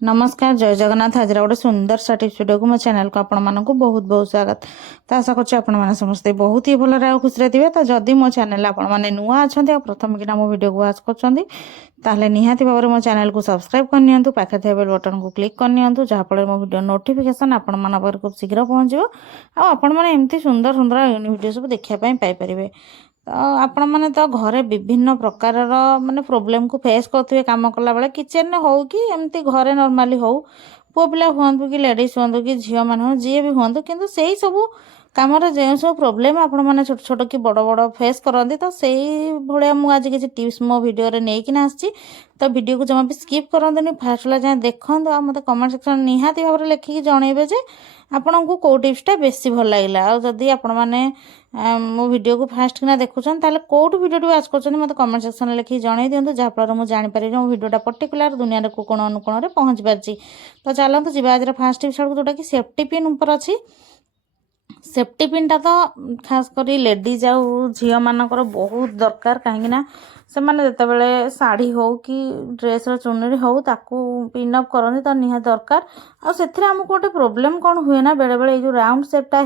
नमस्कार जय जगन्नाथ। आज गोटे सुंदर सा टिप्स वीडियो को मो चैनल को आपण मानक बहुत बहुत स्वागत। तो आशा कर आपण समस्ते बहुत ही भल खुशी थे। तो जदि मो चैनल आपण मैंने नुआ अच्छा प्रथम कि मो वीडियो को वाच कर निहाती भाव में मो चैनल को सब्सक्राइब करनी पाखे थे बेल बटन को क्लिक करनी जहाँफल मो वीडियो नोटिफिकेशन आपण मान खूब शीघ्र पहुँचो। आपण मैंने एमती सुंदर सुंदर वीडियो सब देखापी पाइपर। तो आपण मैंने तो घरे विभिन्न प्रकार माने प्रोब्लेम को फेस करते काम कला बेले किचन हो कि एमती घरे नॉर्मली हो पुओ पिला हुआ कि लेडीज हुआ कि झील मैंने जी भी हुआ कि से सब कम जो सब प्रोब्लेम आपण मैंने छोट छोट कि बड़ बड़ फेस करती तो से भाया मुझे किसी टिप्स मो वीडियो नहीं आसी। तो वीडियो को जमा भी स्किप करते फास्ट वाला जाए देखो आ मत कमेंट सेक्शन निहाती भाव में लिखिकी जनइबे जे आपन को कौ टिप्सटा बेसी भल लगे। आदि आपण मैंने मो वीडियो को फास्ट किना देखुन ताले कौटू वीडियो वाच कर मत कमेंट सेक्शन लिखिकी जन दिंतु जहाँफल मुझे जापर मो वीडियोटा पर्टिकुलर दुनिया को कोण अनुकोण पहुँच पार्टी। तो चलते जी आज फास्ट टिप्स जोटा कि सेफ्टी पिन उपर अच्छी। सेफ्टी पिनटा तो खास करी लेडीज आउ झील मानकर बहुत दरकार कहीं से मैंने जितेबाला शाढ़ी हो कि ड्रेस चुनरी हो ताकू पिनअप करते तो निहाती दरकार। आम गोटे प्रोब्लेम कौन हुए ना बेले बेले जो राउंड सेपटा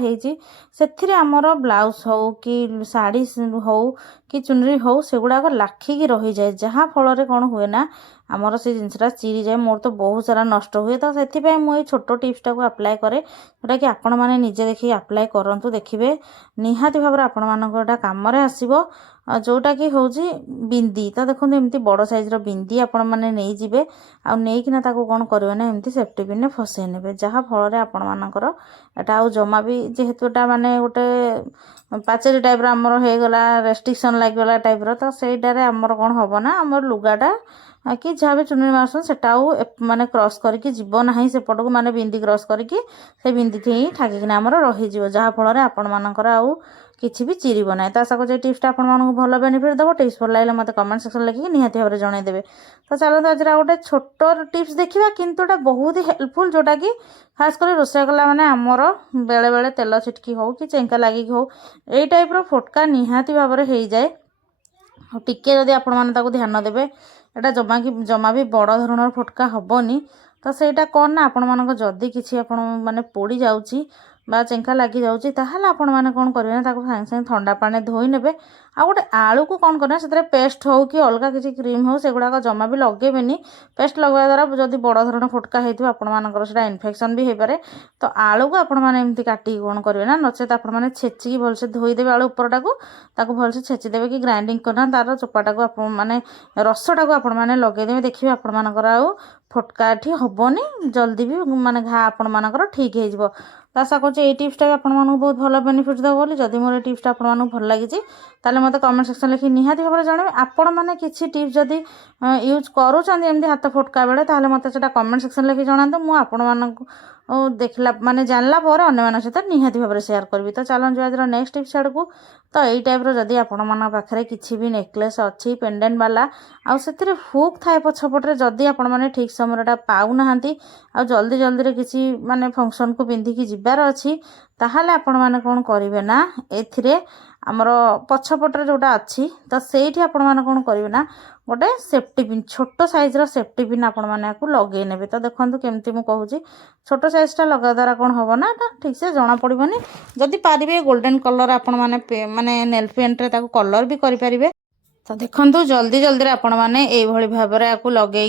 से आमर ब्लाउज हो कि शाढ़ी हो कि चुनरी हो से गुड़ाक लाखिकी रही जाए जहाँ फल कौन हुए ना आमर से जिनसा चिरी जाए। मोर तो बहुत सारा नष्ट हुए। तो से मुझे छोट टिप्सटा को अप्लाई करे जोटा कि आपण मैंने निजे देखिए अप्लाई करूँ देखिए निहाती भाव में आपण मानक कम आसो। जोटा कि हूँ बिंदी तो देखो एमती बड़ साइज बिंदी आपण मैंने नहीं जीवे आईकिना कौन करेंगे ना एमती सेफ्टी पिन फसई ने जहाँ फल आपण मानकर एटा जमा भी जेहेतु एटा माने गोटे पाचेरी टाइप आमर होगला रेस्ट्रिक्शन लगला टाइप तो सहीटार आमर कौन हम ना आमर लुगाटा कि जहाँ भी चुनरी मारसन से माने क्रॉस करके जीव ना सेपट को माने बिंदी क्रॉस करके से बिंदी थी ही ठाकिना आमर रही जहाँ फल आपण मानकर आउ किसी भी चिरब ना। तो आशा कर टिप्सटा आप भल बेनिफिट देव। टिप्स भल लगे मत कमेंट सेक्शन लिखिकी निहाती भाव में जनईदेवे। तो चलते आज गोटे छोट टिप्स देखा किंतु बहुत ही हेल्पफुल जोटा कि खास कर रोषे कला मैंने आमर बेले बेले तेल छिटकी हो कि चेंका लगिक हो यही टाइप फोटका निहाती भाव में हो जाए। टिके जदि आपण मैंने ध्यान देवे एटा जमा भी बड़ धरण फोटका हेनी। तो सहीटा कौन ना आपण मानक जदि किसी आपण माने पोड़ी जाउची बा चेंका लगी जाउची ताहाले आपण माने कौन करिवे ना ताको साଙ୍ଗे साଙ୍ଗे ठंडा पानी धोई नेबे। आ गोटे आलू को कौन करना से पेस्ट हो कि अलग किसी क्रीम हो से गुड़ाक जमा भी लगेबेनी। पेस्ट लगवा द्वारा जदि बड़ धरण फोटका होइथिबा आपण मानकर सेटा इन्फेक्शन भी हो पारे। तो आलू को आपण माने एमती काटी कौन करिवे ना नचेत आपण माने छेचिकी भलसे धोईदेवे आलू उपरटा को ताको भलसे छेचिदेवे कि ग्राइंडिंग करना तार चोपाटा को आपण माने रसटा को आपण माने लगेदेवे देखिए आपण मानकर आउ फोटका एठी हबनी जल्दी भी माने घा आपण मानकर ठीक हो जिवो। तो आशा कर टिप्सटा भी आपण मानक बहुत भल बेनिफिट देव बोली जदि मोर टिप्सटा आपण मानक भल लगी ताले मते कमेंट सेक्शन लिखि निहाती भाव में जनइबे। आपण माने किछि टिप्स जदि यूज करूछन एमती हाथ फोटका बेले ताले मते सेटा कमेंट सेक्शन लिखि जणांतो मु आपण मानक देखला माने जानला पर अन्य मान सहित निहाती भाव में शेयर करबी। तो चलो आज नेक्स्ट टिप्स आड़ को। तो यही टाइप जदि आपण मान पाखे किसी भी नेकलेस अच्छी पेंडेंट वाला आउ से हुक थाए पछपटे जदि आपण मैंने ठीक समय पाऊना आ जल्दी जल्दी किसी माने फंक्शन को पिंधिकी जीवार अच्छी ताहले आपण माने कौन करेंगे ना एथिरे आमर पछपटे जोटा अच्छी तो सेठी आपण माने कौन करेंगे ना गोटे सेफ्टी पिन छोट साइज सेफ्टी पिन आपण माने लगे ने। तो देखो केमती मुझे कहूँ छोट साइजटा लगा द्वारा कौन हम ना ठीक से जना पड़ोनी जदि पारे गोल्डन कलर आपण माने नेल पेंट रे कलर भी करें। तो देखो जल्दी जल्दी आपण मैंने यही भाव में आपको लगे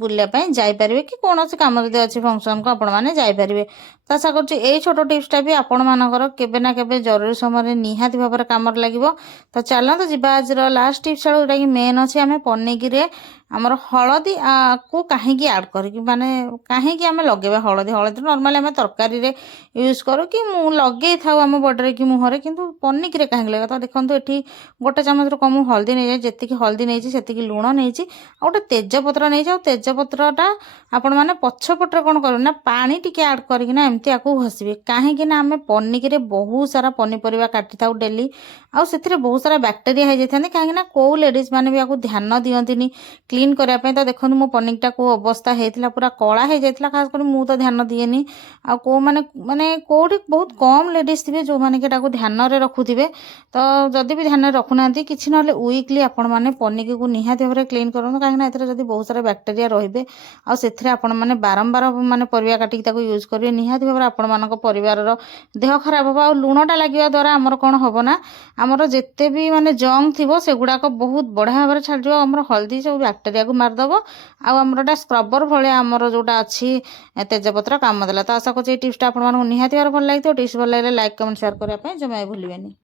बुलापाई जापर कि कौन कम जब अच्छी फंक्शन को आपण मैंने जापर। तो आशा कर छोट टिप्सटा भी आपण मानकर केबे ना केबे जरूरी समय निहाती भाव में कम लगे। तो चलते जी आज लास्ट टिप्स जोटा कि मेन अच्छे आम पनिकी आमर हलदी को कहीं आड कर माने कहीं आम लगे हलदी हलदी नॉर्मली आम तरकारी यूज करूँ कि लगे था आम बॉडी कि मुहर कि पनिकी कहीं लगे। तो देखो ये गोटे चामच कम हलदी नहीं जाए जी हलदी नहीं से लुण नहीं गोटे तेजपत्र नहीं तेजपत्रटा आपण मैंने पछपटे कौन करें ना पानी टिके आड करना एमती आपको घसीबे कहीं आम पनिकी बहुत सारा पनीपरिया काटी था डेली आउ से बहुत सारा बैक्टेरिया हो जाती कहीं कौ लेडीज मैंने भी आपको ध्यान दियंती क्लीन करने तो देखो मो पनिकटा को अवस्था होता पूरा कला हो जाता खास कर मु तो ध्यान दिएनी आ को माने माने कोठी बहुत कम लेडीज थे जो मैंने ध्यान में रखुवे तो जदि भी ध्यान रखुना कि ना वीकली आपण मैंने पनिक को निहाती भाव में क्लीन करूँ कहीं जब बहुत सारा बैक्टेरिया रे आपण मैंने बारंबार माने परिवा काटिक यूज करेंगे निहाती भाव में आपण मान परिवार देह खराब हम आ लुणटा लगे द्वारा आमर कौन हम ना आमर जिते भी माने जंग थी से गुड़ाक बहुत बढ़िया भाव में छाड़ आमर हल्दी सब बैक्टेरिया को मारदेव आमर स्क्रबर भाया आमर जोटा अच्छी तेजपत्र काम देला तो आशा करूँ टिप्सटा आपको निहाती भाव भल लगी टिप्स भल लगे लाइक कमेंट शेयर करने जमा भूलें।